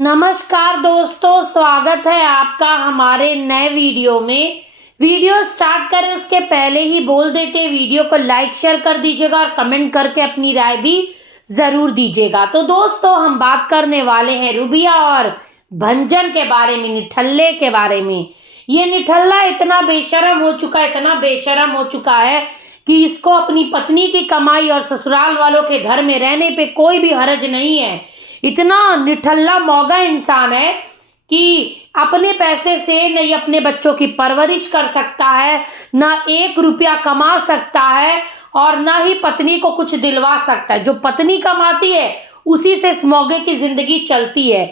नमस्कार दोस्तों, स्वागत है आपका हमारे नए वीडियो में। वीडियो स्टार्ट करें उसके पहले ही बोल देते वीडियो को लाइक शेयर कर दीजिएगा और कमेंट करके अपनी राय भी ज़रूर दीजिएगा। तो दोस्तों, हम बात करने वाले हैं रूबिया और भंजन के बारे में, निठल्ले के बारे में। ये निठल्ला इतना बेशरम हो चुका है कि इसको अपनी पत्नी की कमाई और ससुराल वालों के घर में रहने पे कोई भी हर्ज नहीं है। इतना निठल्ला मौगा इंसान है कि अपने पैसे से न ही अपने बच्चों की परवरिश कर सकता है, न 1 रुपया कमा सकता है और न ही पत्नी को कुछ दिलवा सकता है। जो पत्नी कमाती है उसी से इस मौगे की जिंदगी चलती है।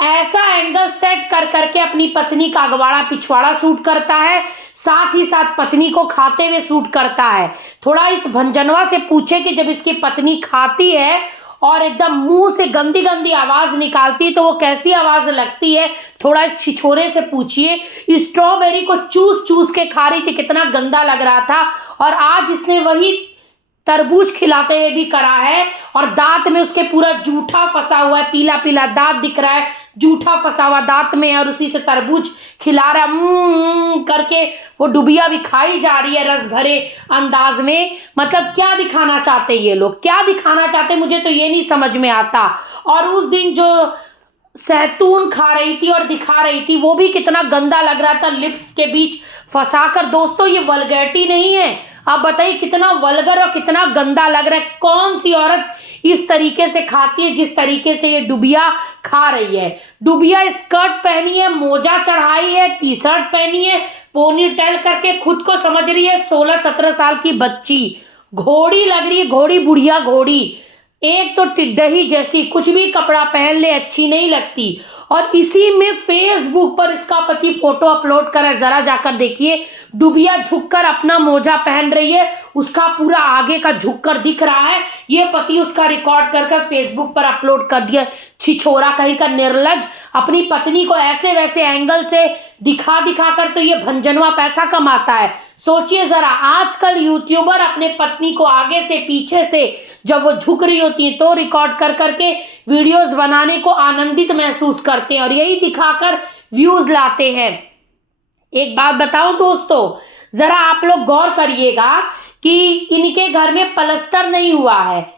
ऐसा एंगल सेट कर करके अपनी पत्नी का अगवाड़ा पिछवाड़ा सूट करता है, साथ ही साथ पत्नी को खाते हुए सूट करता है। थोड़ा इस भंजनवा से पूछे कि जब इसकी पत्नी खाती है और एकदम मुंह से गंदी गंदी आवाज निकालती है तो वो कैसी आवाज लगती है, थोड़ा इस छिछोरे से पूछिए। स्ट्रॉबेरी को चूस चूस के खा रही थी, कितना गंदा लग रहा था। और आज इसने वही तरबूज खिलाते हुए भी करा है और दांत में उसके पूरा जूठा फंसा हुआ है, पीला पीला दांत दिख रहा है, जूठा फंसा हुआ दांत में, और उसी से तरबूज खिला रहा है करके। वो डुबिया भी खाई जा रही है रस भरे अंदाज में। मतलब क्या दिखाना चाहते ये लोग, क्या दिखाना चाहते मुझे तो ये नहीं समझ में आता। और उस दिन जो सहतून खा रही थी और दिखा रही थी वो भी कितना गंदा लग रहा था, लिप्स के बीच फंसाकर। दोस्तों, ये वल्गैरिटी नहीं है, आप बताइए कितना वल्गर और कितना गंदा लग रहा है। कौन सी औरत इस तरीके से खाती है जिस तरीके से ये डुबिया खा रही है। डुबिया स्कर्ट पहनी है, मोजा चढ़ाई है, टी शर्ट पहनी है, पोनी टेल करके खुद को समझ रही है 16-17 साल की बच्ची। घोड़ी लग रही है, घोड़ी, बुढ़िया घोड़ी। एक तो टिड्डही जैसी, कुछ भी कपड़ा पहन ले अच्छी नहीं लगती। और इसी में फेसबुक पर इसका पति फोटो अपलोड करा, जरा जाकर देखिए। डुबिया झुककर अपना मोजा पहन रही है, उसका पूरा आगे का झुककर दिख रहा है। ये पति उसका रिकॉर्ड कर फेसबुक पर अपलोड कर दिया। छिछोरा कहीं का निर्लज, अपनी पत्नी को ऐसे वैसे एंगल से दिखा दिखा कर तो ये भंजनवा पैसा कमाता है। सोचिए जरा, आजकल यूट्यूबर अपने पत्नी को आगे से पीछे से जब वो झुक रही होती है तो रिकॉर्ड कर करके वीडियोस बनाने को आनंदित महसूस करते हैं और यही दिखाकर व्यूज लाते हैं। एक बात बताओ दोस्तों, जरा आप लोग गौर करिएगा कि इनके घर में पलस्तर नहीं हुआ है।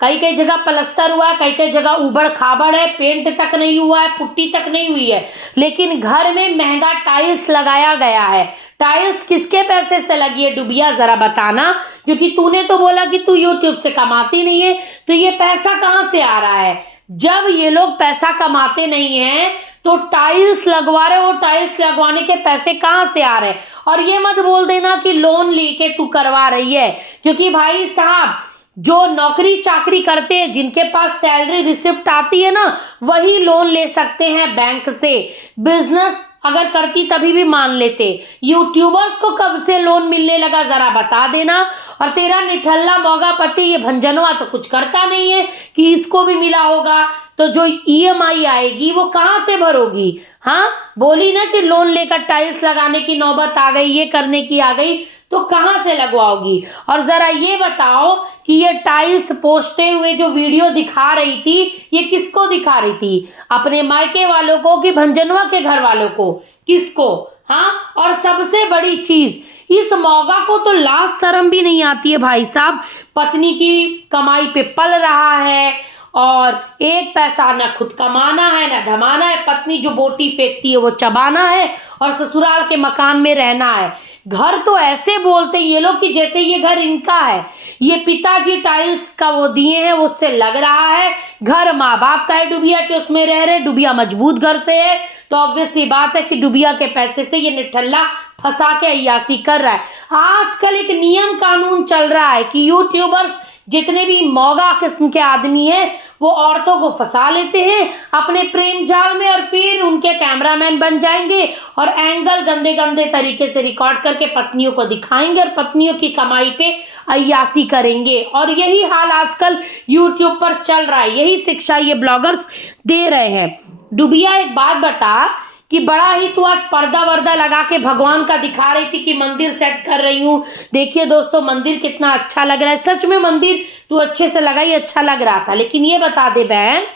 कई कई जगह पलस्तर हुआ है, कई कई जगह उबड़ खाबड़ है, पेंट तक नहीं हुआ है, पुट्टी तक नहीं हुई है, लेकिन घर में महंगा टाइल्स लगाया गया है। टाइल्स किसके पैसे से लगी है डुबिया, जरा बताना। क्योंकि तूने तो बोला कि तू यूट्यूब से कमाती नहीं है, तो ये पैसा कहाँ से आ रहा है? जब ये लोग पैसा कमाते नहीं हैं तो टाइल्स लगवा रहे, वो टाइल्स लगवाने के पैसे कहाँ से आ रहे? और ये मत बोल देना कि लोन लेके तू करवा रही है, क्योंकि भाई साहब जो नौकरी चाकरी करते हैं, जिनके पास सैलरी रिसिप्ट आती है ना, वही लोन ले सकते हैं बैंक से। बिजनेस अगर करती तभी भी मान लेते। यूट्यूबर्स को कब से लोन मिलने लगा, जरा बता देना। और तेरा निठल्ला मौगा पति ये भंजनवा तो कुछ करता नहीं है कि इसको भी मिला होगा, तो जो ईएमआई आएगी वो कहाँ से भरोगी? हाँ, बोली ना कि लोन लेकर टाइल्स लगाने की नौबत आ गई, ये करने की आ गई, तो कहाँ से लगवाओगी? और जरा ये बताओ कि ये टाइल्स पोंछते हुए जो वीडियो दिखा रही थी, ये किसको दिखा रही थी? अपने मायके वालों को कि भंजनवा के घर वालों को? किसको? हाँ, और सबसे बड़ी चीज, इस मौगा को तो लाज शर्म भी नहीं आती है भाई साहब। पत्नी की कमाई पे पल रहा है और एक पैसा न खुद कमाना है न धमाना है। पत्नी जो बोटी फेंकती है वो चबाना है और ससुराल के मकान में रहना है। घर तो ऐसे बोलते हैं ये लोग कि जैसे ये घर इनका है। ये पिताजी टाइल्स का वो दिए हैं, वो उससे लग रहा है। घर माँ बाप का है डुबिया के, उसमें रह रहे। डुबिया मजबूत घर से है, तो ऑब्वियस सी बात है कि डुबिया के पैसे से ये निठल्ला फंसा के अय्यासी कर रहा है। आजकल एक नियम कानून चल रहा है कि यूट्यूबर्स जितने भी मौगा किस्म के आदमी हैं वो औरतों को फंसा लेते हैं अपने प्रेम जाल में और फिर उनके कैमरामैन बन जाएंगे और एंगल गंदे गंदे तरीके से रिकॉर्ड करके पत्नियों को दिखाएंगे और पत्नियों की कमाई पे अय्यासी करेंगे। और यही हाल आजकल यूट्यूब पर चल रहा है, यही शिक्षा ये ब्लॉगर्स दे रहे हैं। डुबिया, एक बात बता कि बड़ा ही तू आज पर्दा वर्दा लगा के भगवान का दिखा रही थी कि मंदिर सेट कर रही हूँ। देखिए दोस्तों, मंदिर कितना अच्छा लग रहा है। सच में मंदिर तू अच्छे से लगाई, अच्छा लग रहा था। लेकिन ये बता दे बहन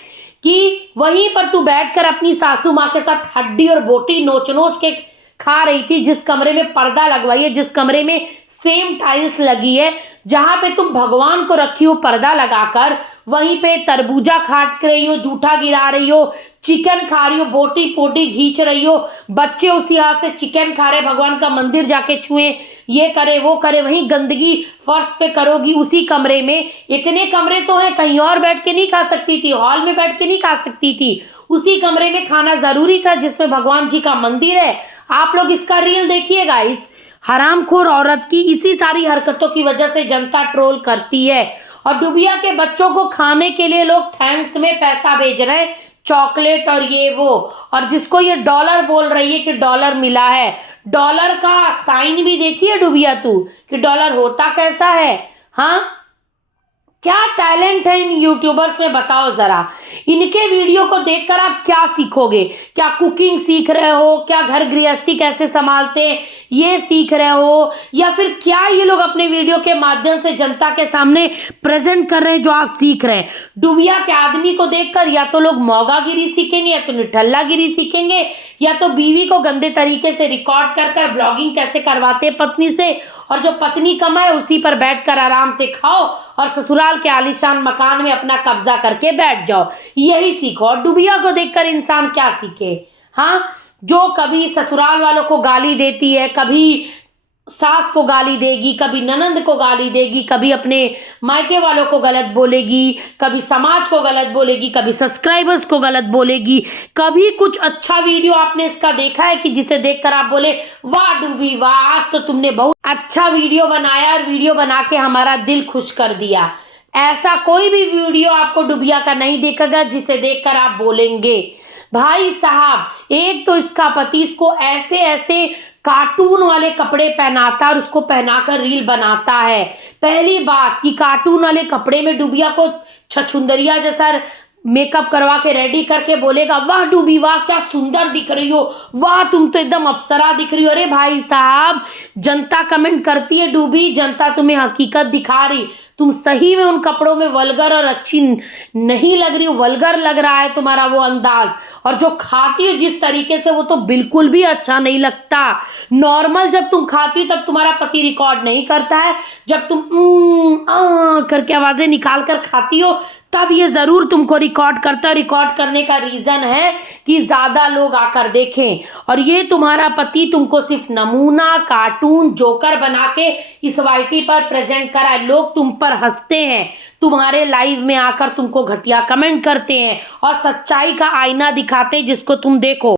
कि वहीं पर तू बैठकर अपनी सासू माँ के साथ हड्डी और बोटी नोच नोच के खा रही थी, जिस कमरे में पर्दा लगवाई है, जिस कमरे में सेम टाइल्स लगी है, जहां पे तुम भगवान को रखी हो पर्दा लगाकर, वहीं पे तरबूजा काट रही हो, जूठा गिरा रही हो, चिकन खा रही हो, बोटी पोटी खींच रही हो, बच्चे उसी हाथ से चिकन खा रहे, भगवान का मंदिर जाके छुए, ये करे वो करे, वहीं गंदगी फर्श पे करोगी उसी कमरे में। इतने कमरे तो हैं, कहीं और बैठ के नहीं खा सकती थी, हॉल में बैठ के नहीं खा सकती थी, उसी कमरे में खाना जरूरी था जिसमें भगवान जी का मंदिर है। आप लोग इसका रील देखिएगा। इस हरामखोर औरत की इसी सारी हरकतों की वजह से जनता ट्रोल करती है। और डुबिया के बच्चों को खाने के लिए लोग थैंक्स में पैसा भेज रहे हैं, चॉकलेट और ये वो, और जिसको ये डॉलर बोल रही है कि डॉलर मिला है, डॉलर का साइन भी देखिए डुबिया तू कि डॉलर होता कैसा है। हाँ, क्या टैलेंट है इन यूट्यूबर्स में, बताओ जरा। इनके वीडियो को देखकर आप क्या सीखोगे? क्या कुकिंग सीख रहे हो? क्या घर गृहस्थी कैसे संभालते हैं ये सीख रहे हो? या फिर क्या ये लोग अपने वीडियो के माध्यम से जनता के सामने प्रेजेंट कर रहे हैं जो आप सीख रहे हैं? डुबिया के आदमी को देखकर या तो लोग मौगागिरी सीखेंगे, या तो निठल्लागिरी सीखेंगे, या तो बीवी को गंदे तरीके से रिकॉर्ड कर कर ब्लॉगिंग कैसे करवाते हैं पत्नी से, और जो पत्नी कमाए उसी पर बैठकर आराम से खाओ और ससुराल के आलीशान मकान में अपना कब्जा करके बैठ जाओ, यही सीखो। और डुबिया को देखकर इंसान क्या सीखे? हाँ, जो कभी ससुराल वालों को गाली देती है, कभी सास को गाली देगी, कभी ननंद को गाली देगी, कभी अपने मायके वालों को गलत बोलेगी, कभी समाज को गलत बोलेगी, कभी सब्सक्राइबर्स को गलत बोलेगी। कभी कुछ अच्छा वीडियो आपने इसका देखा है कि जिसे देखकर आप बोले वाह डूबी वाह, आज तो तुमने बहुत अच्छा वीडियो बनाया और वीडियो बना के हमारा दिल खुश कर दिया? ऐसा कोई भी वीडियो आपको डुबिया का नहीं देखेगा जिसे देखकर आप बोलेंगे भाई साहब, एक तो इसका पति इसको ऐसे ऐसे कार्टून वाले कपड़े पहनाता है और उसको पहनाकर रील बनाता है। पहली बात कि कार्टून वाले कपड़े में डुबिया को छछुंदरिया जैसा मेकअप करवा के रेडी करके बोलेगा वाह डूबी वाह क्या सुंदर दिख रही हो, वाह तुम तो एकदम अप्सरा दिख रही हो। अरे भाई साहब, जनता कमेंट करती है डूबी, जनता तुम्हें हकीकत दिखा रही, तुम सही में उन कपड़ों में वल्गर और अच्छी नहीं लग रही हो, वल्गर लग रहा है तुम्हारा वो अंदाज। और जो खाती हो जिस तरीके से वो तो बिल्कुल भी अच्छा नहीं लगता। नॉर्मल जब तुम खाती हो तब तुम्हारा पति रिकॉर्ड नहीं करता है, जब तुम करके आवाजें निकाल कर खाती हो तब ये जरूर तुमको रिकॉर्ड करता है। रिकॉर्ड करने का रीजन है कि ज्यादा लोग आकर देखें। और ये तुम्हारा पति तुमको सिर्फ नमूना कार्टून जोकर बना के इस वाईटी पर प्रेजेंट करा है। लोग तुम पर हंसते हैं, तुम्हारे लाइव में आकर तुमको घटिया कमेंट करते हैं और सच्चाई का आईना दिखाते हैं जिसको तुम देखो।